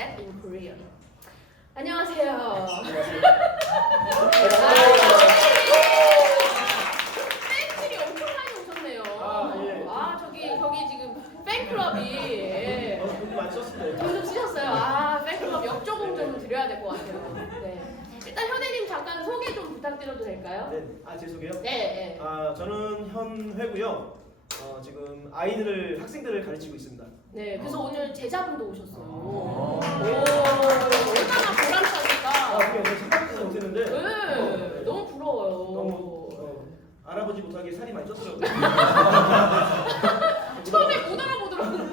Set in Korean. 안녕하세요. 팬들이 엄청 많이 오셨네요. 아, 예. 아, 저기 저기 지금 팬클럽이 예. 어, 돈 많이 썼습니다. 돈좀 쓰셨어요. 아 팬클럽 역조공 좀 드려야 될 것 같아요. 네. 일단 현혜님 잠깐 소개 좀 부탁드려도 될까요? 네, 아 제 소개요. 네, 네. 아 저는 현회고요. 어, 지금 아이들을 학생들을 가르치고 있습니다. 네. 그래서 오늘 제자분도 오셨어요. 오, 아. 얼마나 아, 보람차실까. 그게 오늘 생각지도 못했는데 네, 너무 부러워요. 너무 어, 알아보지 못하게 살이 많이 쪘더라고요. 처음에 못 알아보더라고요.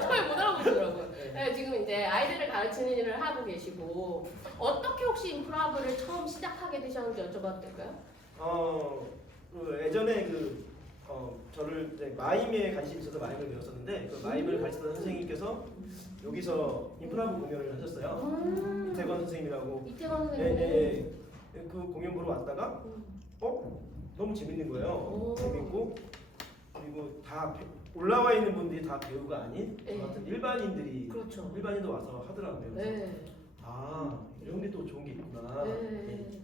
처음에 못 알아보더라고요. 네, 지금 이제 아이들을 가르치는 일을 하고 계시고 어떻게 혹시 인프라브를 처음 시작하게 되셨는지 여쭤봐도 될까요? 어, 그 예전에 그 어, 저를 이제 마임에 관심이 있어서 마임을 배웠었는데 그 마임을 가르치던 선생님께서 여기서 인프라브 공연을 하셨어요. 음, 이태건 선생님이라고. 이태원 예, 선생님. 예, 예. 그 공연 보러 왔다가 음. 어? 너무 재밌는 거예요. 오. 재밌고 그리고 다 배- 올라와 있는 분들이 다 배우가 아닌 네. 저 같은 일반인들이 그렇죠. 일반인도 와서 하더라고요. 그래서 네. 아 이런 게 또 좋은 게 있구나. 네. 네.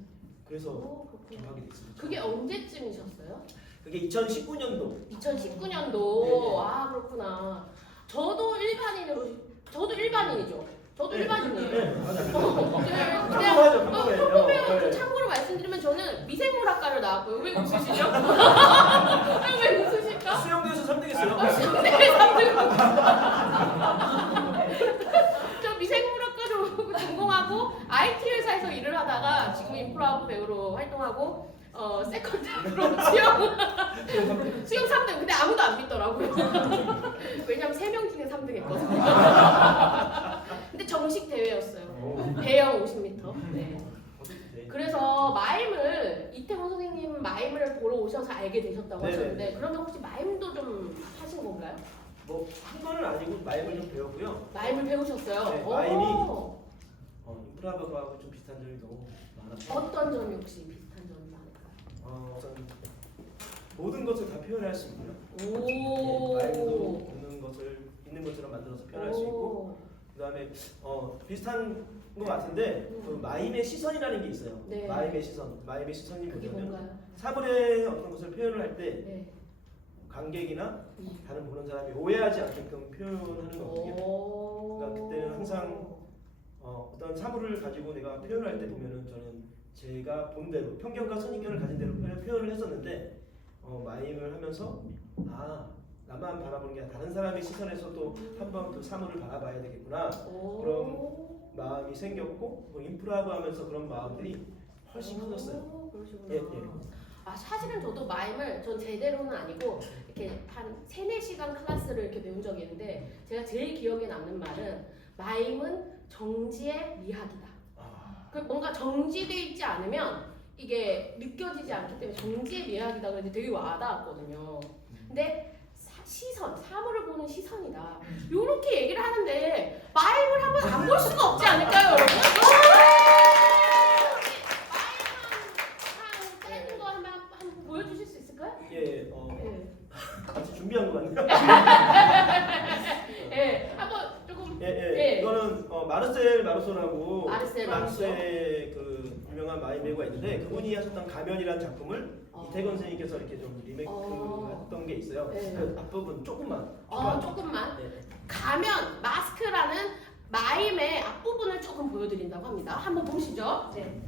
그래서 오, 그렇구나. 접하게 됐습니다. 그게 언제쯤이셨어요? 그게 2019년도. 2019년도. 네. 아 그렇구나. 저도 일반인으로 저도 일반인이죠. 저도 네. 일반인이에요. 네, 맞아요. 네, 그냥 평범하죠, 어, 평범해요. 평범해요. 저 네. 참고로 말씀드리면 저는 미생물학과를 나왔고요. 왜 웃으시죠? 왜 웃으실까? 수영대에서 3등 했어요. 아, 네, 삼등. 저 미생물학과로 전공하고 IT 회사에서 일을 하다가 지금 인프라하고 배우로 활동하고 어 세컨드로 수영 수영 3등. 근데 아무도 안 믿더라고요. 왜냐면 3명 중에 3등 했거든요. 근데 정식 대회였어요. 오. 대형 50m. 네. 네. 그래서 마임을 이태원 선생님 마임을 보러 오셔서 알게 되셨다고 네네. 하셨는데 그러면 혹시 마임도 좀 하신 건가요? 뭐 한 거는 아니고 마임을 좀 배웠고요. 마임을 배우셨어요? 네, 오. 마임이 어, 인프라바하고 좀 비슷한 점이 너무 어떤 점이 혹시 비슷한 점이 많을까요? 어, 우선 모든 것을 다 표현할 수 있고요. 오. 네, 마임도 없는 것을 있는 것처럼 만들어서 표현할 수 있고 오. 그다음에 어, 비슷한 것 같은데 음. 그 마임의 시선이라는 게 있어요. 네. 마임의 시선, 마임의 시선이 그게 뭐냐면 뭔가요? 사물의 어떤 것을 표현을 할 때 네. 관객이나 음. 다른 보는 사람이 오해하지 않게끔 표현하는 거거든요. 오. 그러니까 그때는 항상 어, 어떤 사물을 가지고 내가 표현을 할때 보면은 저는 제가 본 대로 편견과 선입견을 가진 대로 표현- 표현을 했었는데 어, 마임을 하면서 아 나만 바라보는 게 아니라 다른 사람의 시선에서 또 한번그 사물을 바라봐야 되겠구나 오. 그럼 마음이 생겼고 뭐 인프라브 하면서 그런 마음들이 훨씬 커졌어요. 오, 그러시구나. 예, 예. 아 사실은 저도 마임을 전 제대로는 아니고 이렇게 한 세네 시간 클래스를 이렇게 배운 적이 있는데 제가 제일 기억에 남는 말은 마임은 정지의 미학이다. 아, 그 뭔가 정지돼 있지 않으면 이게 느껴지지 않기 때문에 정지의 미학이다 그랬는데 되게 와닿았거든요. 근데 사- 시선, 사물을 보는 시선이다. 이렇게 얘기를 하는데 마임을 한번 안 볼 수가 없지 않을까요, 여러분? 마임 한, 한 짧은 거 한번 한번 보여주실 수 있을까요? 예, 예, 어, 네. 같이 준비한 거 같네요. 네, 한번 조금 예, 예. 예. 이거는 어, 마르셀 마르소라고 마르셀 마르소. 프랑스의 그 유명한 마임 배우가 있는데 그분이 하셨던 가면이라는 작품을 어. 이태건 선생님께서 이렇게 좀 리메이크 어. 했던 게 있어요. 네. 그 앞부분 조금만. 어, 조금만 네. 가면 마스크라는 마임의 앞부분을 조금 보여드린다고 합니다. 한번 보시죠. 네.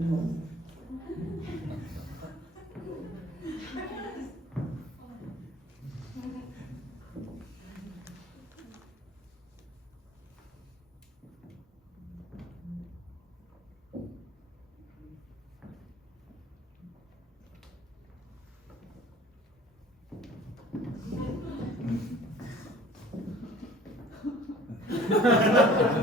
헬렌님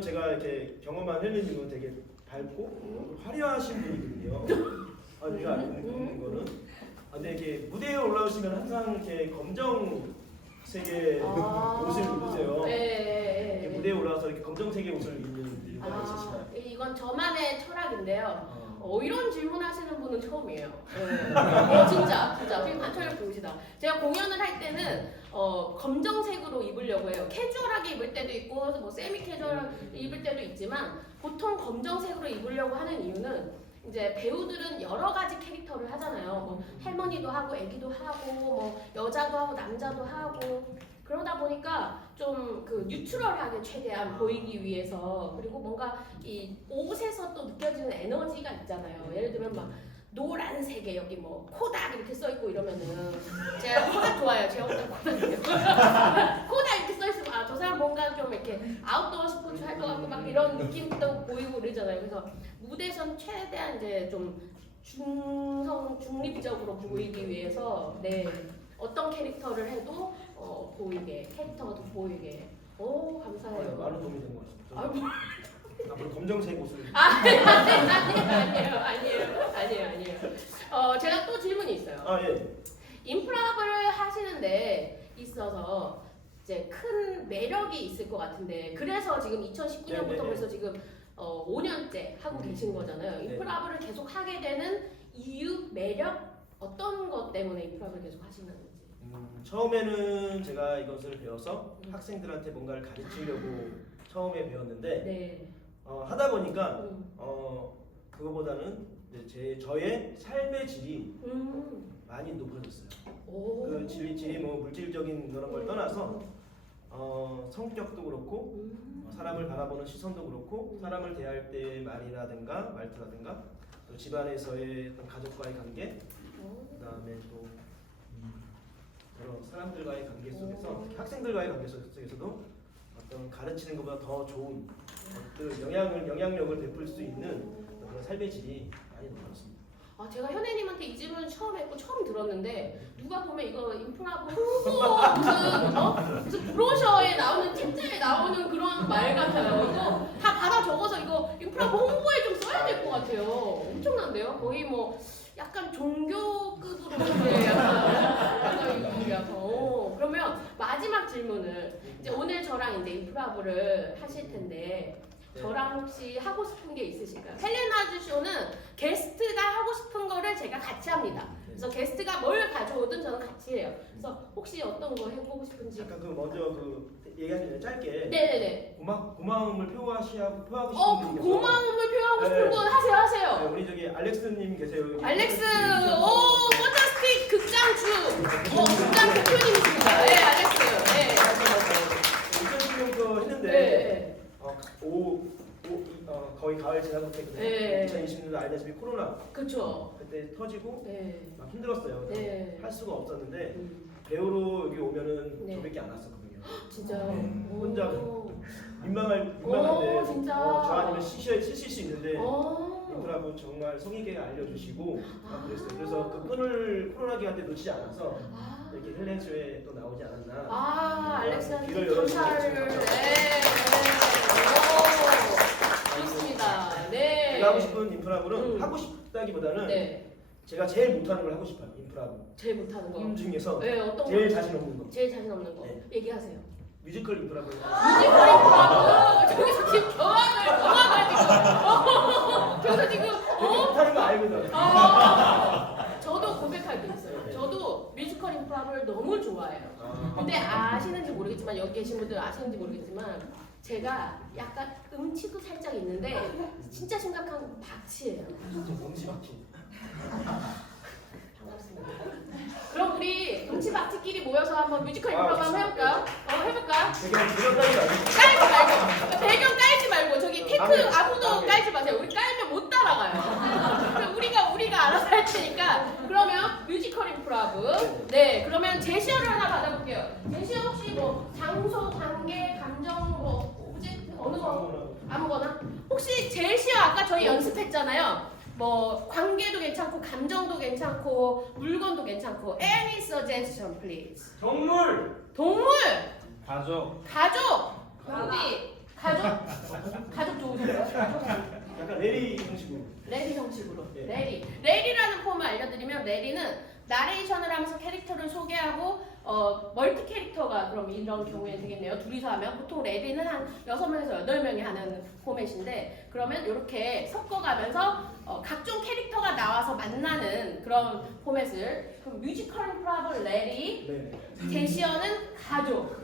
보면 제가 이렇게 경험한 헬렌님은 되게 밝고 화려하신 분이거든요. 아, 제가 알고 있는 거는. 아, 근데 이렇게 무대에 올라오시면 항상 이렇게 검정색의 아, 옷을 입으세요. 예, 예, 이렇게 예. 무대에 올라와서 이렇게 검정색의 옷을 입는 이유가 있으시나요? 아, 이건 저만의 철학인데요. 어. 어, 이런 질문 하시는 분은 처음이에요. 네. 어, 진짜, 진짜. 되게 관찰력 좋으시다. 제가 공연을 할 때는 어, 검정색으로 입으려고 해요. 캐주얼하게 입을 때도 있고, 뭐 세미 캐주얼하게 입을 때도 있지만 보통 검정색으로 입으려고 하는 이유는 이제 배우들은 여러 가지 캐릭터를 하잖아요. 뭐 할머니도 하고, 애기도 하고, 뭐 여자도 하고, 남자도 하고. 그러다 보니까 좀 그 뉴트럴하게 최대한 보이기 위해서 그리고 뭔가 이 옷에서 또 느껴지는 에너지가 있잖아요. 예를 들면 막 노란색에 여기 뭐 코닥 이렇게 써 있고 이러면은 제가 코닥 좋아해요. 제가 혼자 코닥이에요. 코닥 이렇게 써 있으면 아 저 사람 뭔가 좀 이렇게 아웃도어 스포츠 할 것 같고 막 이런 느낌도 보이고 그러잖아요. 그래서 무대에선 최대한 이제 좀 중성 중립적으로 보이기 위해서 네 어떤 캐릭터를 해도 어, 보이게 캐릭터가 더 보이게 오 아, 감사해요. 많은 도움이 된것 같습니다. 아, 뭐. 앞으로 검정색 옷을 아, 아니에요, 아니에요, 아니에요, 아니에요, 아니에요. 어, 제가 또 질문이 있어요. 아 예. 인프라를 하시는데 있어서 이제 큰 매력이 있을 것 같은데 그래서 지금 2019년부터 네 네 네. 벌써 지금 어, 5년째 하고 계신 거잖아요. 네. 인프라를 계속 하게 되는 이유, 매력 어떤 것 때문에 인프라를 계속 하시는지. 음, 처음에는 제가 이것을 배워서 학생들한테 뭔가를 가르치려고 처음에 배웠는데 네. 어, 하다 보니까 음. 어, 그거보다는 이제 제 저의 삶의 질이 음. 많이 높아졌어요. 오. 그 질이, 질이 뭐 물질적인 그런 걸 떠나서 어, 성격도 그렇고 음. 어, 사람을 바라보는 시선도 그렇고 사람을 대할 때 말이라든가 말투라든가 또 집안에서의 어떤 가족과의 관계 그다음에 또 여러 사람들과의 관계 속에서 특히 학생들과의 관계 속에서도 어떤 가르치는 것보다 더 좋은 어떤 영향을 영향력을 베풀 수 있는 그런 삶의 질이 많이 높아졌습니다. 아, 제가 현애님한테 이 질문 처음 했고 처음 들었는데 누가 보면 이거 인프라부 홍보 무슨 어? 무슨 브로셔에 나오는 책자에 나오는 그런 말 같아요. 이거 다 받아 적어서 이거 인프라부 홍보에 좀 써야 될 것 같아요. 엄청난데요? 거의 뭐 약간 종교급으로 이렇게 약간 약간 이거 어. 그러면 마지막 질문을 이제 오늘 저랑 이제 인프라부를 하실 텐데 네. 저랑 혹시 하고 싶은 게 있으실까요? 헬레나즈 쇼는 게스트가 하고 싶은 거를 제가 같이 합니다. 그래서 게스트가 뭘 가져오든 저는 같이 해요. 그래서 혹시 어떤 거 해보고 싶은지. 잠깐 그 먼저 그 얘기하기 전에 짧게 네네네. 고마 고마움을 표하시하고 표하고 싶은 어, 분이 그 계셔서 고마움을 표하고 싶은 네. 분 하세요, 네, 하세요. 우리 저기 알렉스님 계세요. 여기. 알렉스, 오, 포차스틱 극장주, 어, 극장 대표님이십니다. 네, 알렉스. 네. 2016도 했는데 네. 어, 오, 오, 이- 어, 거의 가을 지나고 때문에 네. 2020년도 알다시피 코로나 그쵸. 그때 터지고 네. 막 힘들었어요. 네. 할 수가 없었는데 음, 배우로 여기 오면은 네. 저밖에 안 왔었거든요. 진짜요? 네. 오. 혼자 민망할 민망한데 오, 진짜. 어, 저 아니면 쉬셔야 쉬실 수 있는데 어. 인프라부 정말 성의게 알려주시고 막 아. 그랬어요. 그래서 그 끈을 코로나 기간 때 놓치지 않아서 아. 이렇게 헬렌쇼에 또 나오지 않았나. 아, 길을 감사를. 네. 네. 오, 좋습니다. 네. 제가 하고 싶은 인프라부는 음. 하고 싶다기보다는 네. 제가 제일 못하는 걸 하고 싶어요. 인프라부. 제일 못하는 거. 꿈 중에서 네, 어떤 제일 거? 자신 없는 거. 제일 자신 없는 거. 네. 얘기하세요. 뮤지컬 인프라부. 뮤지컬 인프라고 저기서 지금 경악을 경악을 지금. 저기서 지금 어? 못하는 거 알거든. 아, 저도 고백할 게 있어요. 저도 인프라를 너무 좋아해요. 아, 근데 아시는지 모르겠지만 여기 계신 분들 아시는지 모르겠지만 제가 약간 음치도 살짝 있는데 진짜 심각한 건 박치예요. 진짜 몸치 박치. 그럼 우리 음치 박치끼리 모여서 한번 뮤지컬 아, 좋습니다. 해볼까요? 어 해볼까요? 되게. 깔지 말고 배경 깔지 말고 저기 테크 다음에, 아무도. 깔지 마세요. 우리 깔면 못 따라가요. 그럼 우리가 우리가 알아서 할 테니까 그러면 뮤지컬 인프라브 네 그러면 제시어를 하나 받아볼게요. 제시어 혹시 뭐 장소, 관계, 감정, 뭐 오브젝트 어느 거 아무거나 혹시 제시어 아까 저희 연습했잖아요. 뭐 관계도 괜찮고 감정도 괜찮고 물건도 괜찮고 any suggestion please. 동물. 동물 가족 가족 우리 가족 가족 좋으세요? 약간 레리 형식으로. 레디 형식으로 네. 레디 레디라는 폼을 알려드리면 레디는 나레이션을 하면서 캐릭터를 소개하고 어 멀티 캐릭터가 그럼 이런 경우에 되겠네요 둘이서 하면 보통 레디는 한 여섯 명에서 여덟 명이 하는 포맷인데 그러면 이렇게 섞어가면서 어, 각종 캐릭터가 나와서 만나는 그런 포맷을 그럼 뮤지컬 프라블 레디 네. 제시어는 가족.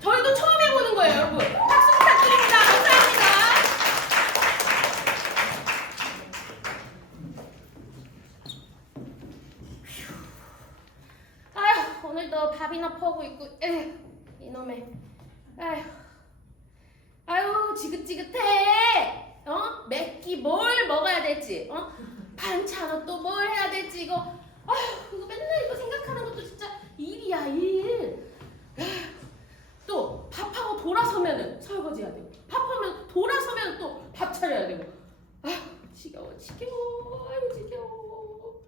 저희도 처음 해보는 거예요, 여러분. 박수 부탁드립니다. 아휴, 오늘도 밥이나 퍼고 있고, 에휴, 이놈의, 아휴, 아유, 지긋지긋해. 어? 맵기 뭘 먹어야 될지, 어? 반찬은 또 뭘 해야 될지, 이거, 아휴, 이거 맨날 이거 생각하는 것도 진짜 일이야, 일. 에휴, 또 밥하고 돌아서면은 설거지 해야 되고 밥하면 돌아서면 또 밥 차려야 되고 아휴 지겨워 지겨워 아이고 지겨워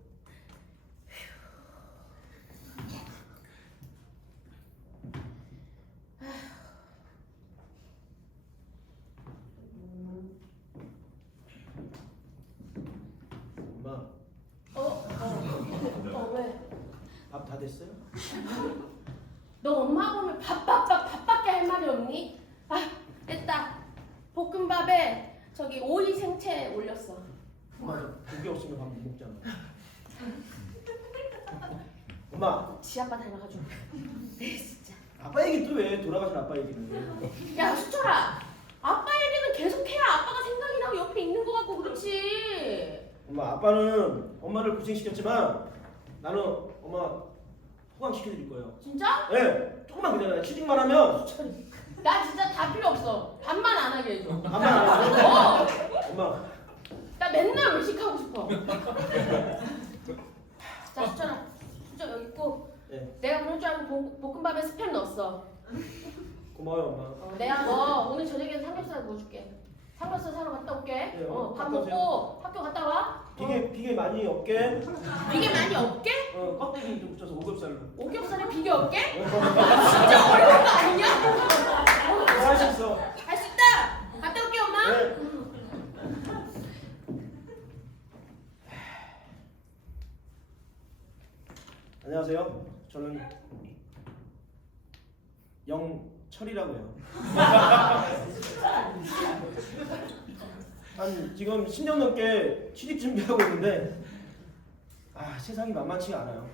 엄마, 어? 어? 어 왜? 밥 다 됐어요? 너 엄마 보면 밥밥밥 밥밖에 할 말이 없니? 아 됐다 볶음밥에 저기 오이 생채 올렸어 엄마, 고기 없으면 밥 못 먹잖아. 엄마, 지 아빠 닮아가지고 네 진짜 아빠 얘기 또 왜 돌아가신 아빠 얘기는? 야 수철아 아빠 얘기는 계속 해야 아빠가 생각이 나고 옆에 있는 것 같고 그렇지 엄마, 아빠는 엄마를 고생시켰지만 나는 엄마 호강시켜드릴 거예요. 진짜? 네, 조금만 기다려요. 취직만 하면 나 진짜 다 필요 없어. 반만 안 하게 해줘. 안만 안 해요. 어, 엄마. 나 맨날 외식하고 싶어. 자, 수철아. 수철 여기 있고. 네. 내가 그럴 줄 알고 볶- 볶음밥에 스팸 넣었어. 고마워요, 엄마. 어, 내가 너 오늘 저녁에 삼겹살 구워줄게. 삼겹살 사러 갔다 올게. 네, 어, 밥 갔다 오세요. 먹고 학교 갔다 와. 비계 비계 많이 없게. 비계 많이 없게? 어, 껍데기 좀 붙여서 오겹살로. 오겹살에 비계 없게? 진짜 어려운 거 아니냐? 할수 있어. 할 수 있다. 갔다 올게 엄마. 네. 안녕하세요. 저는 영철이라고요. 한 지금 10년 넘게 취직 준비하고 있는데 아 세상이 만만치가 않아요.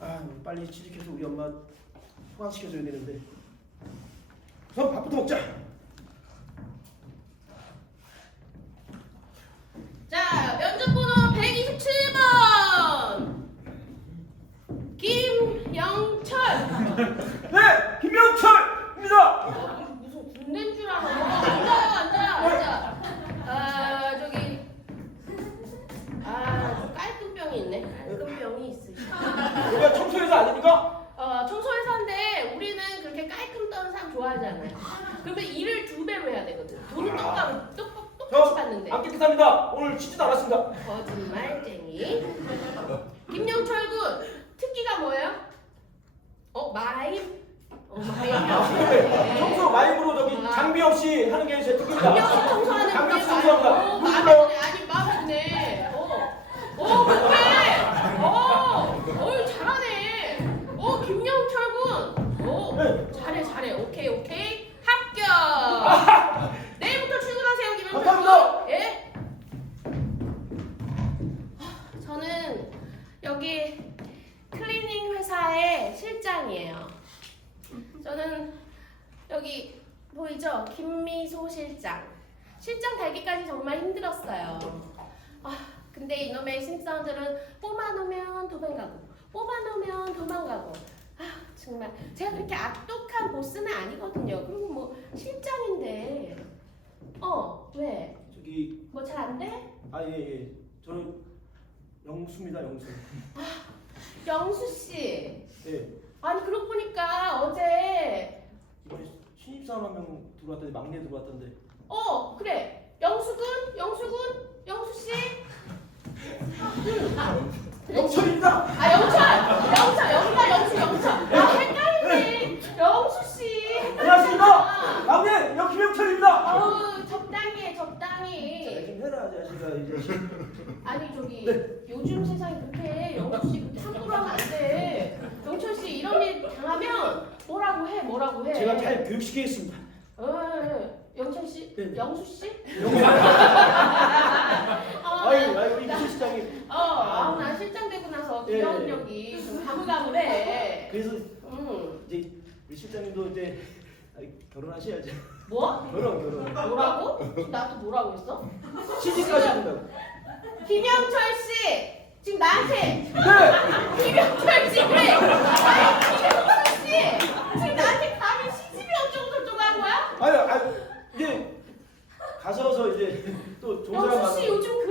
아 빨리 취직해서 우리 엄마 소강시켜줘야 되는데 우선 밥부터 먹자. 자, 면접 번호 127번. 김영철. 네, 김영철입니다. 어, 무슨 군대인 줄 알아. 앉아요, 앉아, 앉아. 아, 저기. 아, 깔끔병이 있네. 깔끔병이 있으시다. 우리가 청소회사 아닙니까? 어, 청소회사인데 우리는 그렇게 깔끔 떠는 사람 좋아하지 않아요. 그러면 일을 두 배로 해야 되거든. 돈은 똑같, 똑, 똑같이 받는데. 안 깨끗합니다. 오늘 씻지도 않았습니다. 거짓말쟁이. 김영철 군 특기가 뭐예요? 어 마임? 어 마임. 청소 마임으로 저기 장비 없이 하는 게 제 특기입니다. 김영철 청소하는 장비 없이 게 마임. 청소합니다. 어 누구세요? 마음이네. 아니 마음이네. 어. 어 그래. 어. 어 잘하네. 어 김영철 군. 어 네. 잘해 잘해. 오케이 오케이 합격. 내일부터 출근하세요 김영철 감사합니다. 군. 예? 저는 여기 클리닝 회사의 실장이에요. 저는 여기 보이죠? 김미소 실장. 실장 달기까지 정말 힘들었어요. 아, 근데 이놈의 신입사원들은 뽑아놓으면 도망가고, 뽑아놓으면 도망가고. 아, 정말 제가 그렇게 악독한 보스는 아니거든요. 그리고 뭐 실장인데, 어, 왜? 저기 뭐 잘 안 돼? 아 예 예. 저는 영수입니다 영수. 영수 씨. 예. 아니 그러고 보니까 어제 이번에 신입사원 한 명 들어왔던데 막내 들어왔던데. 어 그래 영수군 영수군 영수 씨. 영철입니다. 아 영철 영철 여기가 영수 영철. 아 헷갈리네. 영수 씨. 안녕하십니까. 막내 영 김영철입니다. 어우 적당히 해 자, 적당히. 좀 해라 자식아 이제. 아니 저기 네. 요즘 세상이 그렇게 영수 씨 그렇게 함부로 하면 안 돼. 영철 씨 이런 일 당하면 뭐라고 해 뭐라고 해. 제가 잘 교육시키겠습니다. 어 영철 씨 네. 영수 씨. 영수. 어, 아유 아유 우리. 어, 아, 난 실장 되고 나서 기억력이 예. 좀 가물가물해. 그래서 음, 이제 우리 실장님도 이제 아이, 결혼하셔야죠. 뭐? 결혼 결혼. 뭐라고? 나도 뭐라고 했어? 시집까지 한다고. 김영철 씨, 지금 나한테 네. 김영철 씨 그래. 아니 김영철 씨, 지금 나한테 감히 시집이 어쩌고 저쩌고 한 거야? 아유 아유 이제 가셔서 이제 또 좋은 사람 영수 씨 만나. 요즘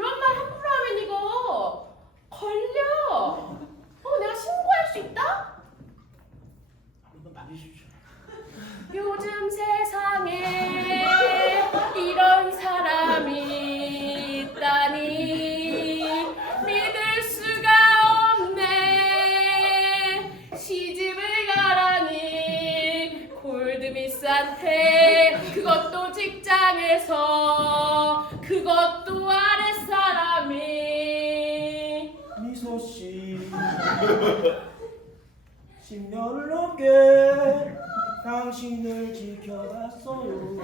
직장에서 그것도 아랫사람이 미소 씨. 10년을 넘게 당신을 지켜봤어요.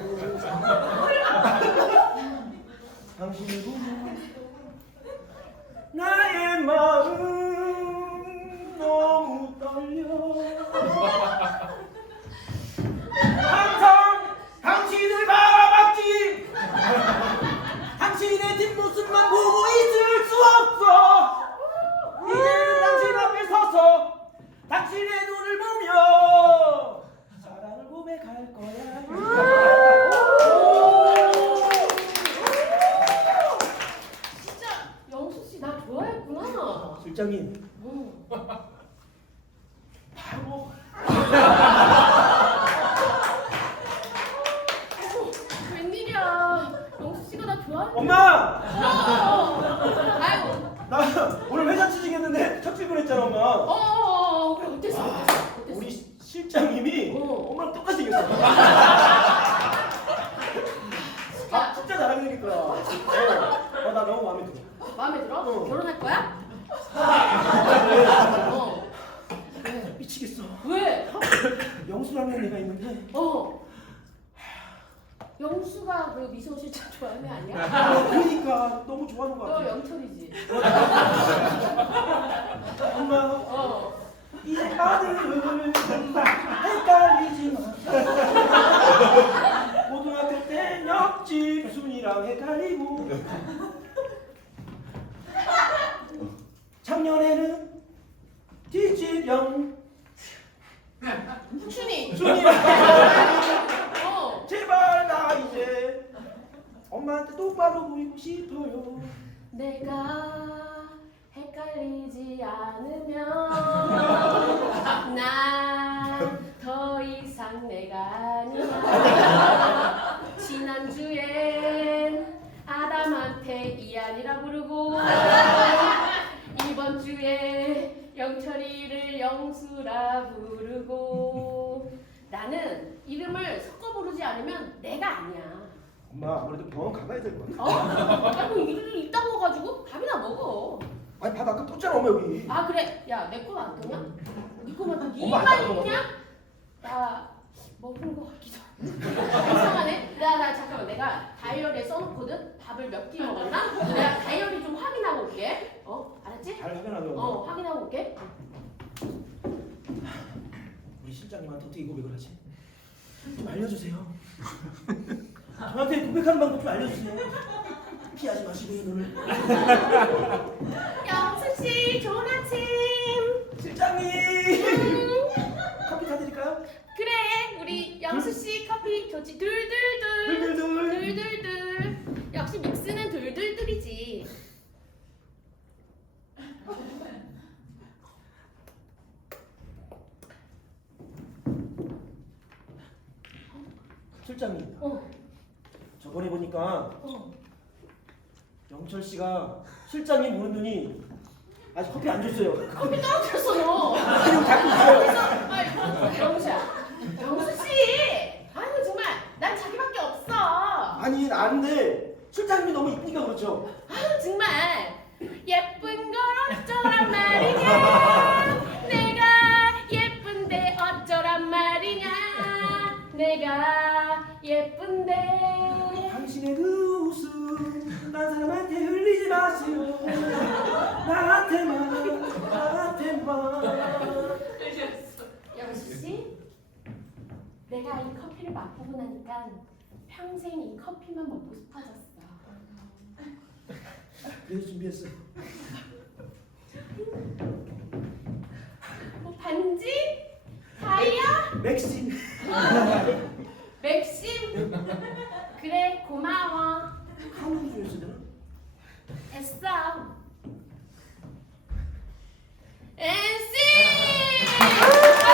당신을 보면 나의 마음 너무 떨려. 항상 당신을 바라 당신의 뒷모습만 보고 있을 수 없어. 이제는 당신 앞에 서서 당신의 눈을 보며 사랑을 고백할 거야. 진짜 영수 씨 나 좋아했구나. 실장님 응. 바로 어머, 웬일이야. 영수 씨가 나 좋아해. 엄마 어. 아이고. 나 오늘 회사 취직했는데 첫 출근했잖아 엄마. 어, 어, 어. 그래 어땠어? 어땠어? 어땠어? 우리 시- 실장님이 어. 엄마랑 똑같이 생겼어. 아 진짜 잘하니까. 어, 어, 나 너무 마음에 들어. 마음에 들어? 어. 결혼할 거야? 어. 왜? 미치겠어. 왜? 영수라는 애가 있는데 어. 영수가 그 미소 실장 좋아하는 애 아니야? 어, 그러니까 너무 좋아하는 거 너 같아. 영철이지? 엄마 어. 이 아들을 헷갈리지 마. 고등학교 때 옆집 순이랑 헷갈리고 작년에는 뒷집 영 춘이. 순이랑 어. 제발 나 이제 엄마한테 똑바로 보이고 싶어요. 내가 헷갈리지 않으면 난 더 이상 내가 아니야 지난주엔 아담한테 이안이라 부르고 이번 주에 영철이를 영수라 부르고 나는 이름을 섞어 부르지 않으면 내가 아니야 엄마 아무래도 병원 가봐야 될 것 같아. 어? 아니 일이 있다고 해가지고 밥이나 먹어. 아니 밥 아까 떴잖아 엄마 여기. 아 그래, 야 내 거는 안 뜨냐? 네 거만 네 엄마, 안 먹어. 있냐? 나 먹은 거 같기도. 하고. 이상하네. 나, 나 잠깐만 내가 다이어리에 써놓거든. 밥을 몇 끼 먹었나? 내가 다이어리 좀 확인하고 올게. 어, 알았지? 잘 확인하게 엄마. 어, 확인하고 올게. 우리 실장님한테 어떻게 고백을 하지? 좀 알려주세요. 저한테 고백하는 방법 좀 알려주세요. 피하지 마시고요 눈을. 영수 씨, 좋은 아침. 실장님 음, 커피 타드릴까요? 그래, 우리 영수 씨 커피 좋지. 둘둘둘. 둘둘둘. 둘둘둘. 역시 믹스는 둘둘둘이지. 실장님 어, 저번에 보니까 어. 영철 씨가 실장님 보는 눈이 아직 커피 안 줬어요. 커피 떨어뜨렸어 너. 그리고 자꾸 있어요. 그래서 아이 영수야, 영수 씨. 아이고 정말 난 자기밖에 없어. 아니 아는데 실장님이 너무 이쁘니까 그렇죠. 아유 정말 예쁜 걸 어쩌란 말이냐. 마세요. 나한테만 나한테만. 영수 씨, 내가 이 커피를 맛보고 나니까 평생 이 커피만 먹고 싶어졌어. 그래서 준비했어요. 뭐 반지? 다이아? 맥심. 맥심? 그래 고마워. 한국 중에서 되나? Esra. Ensin.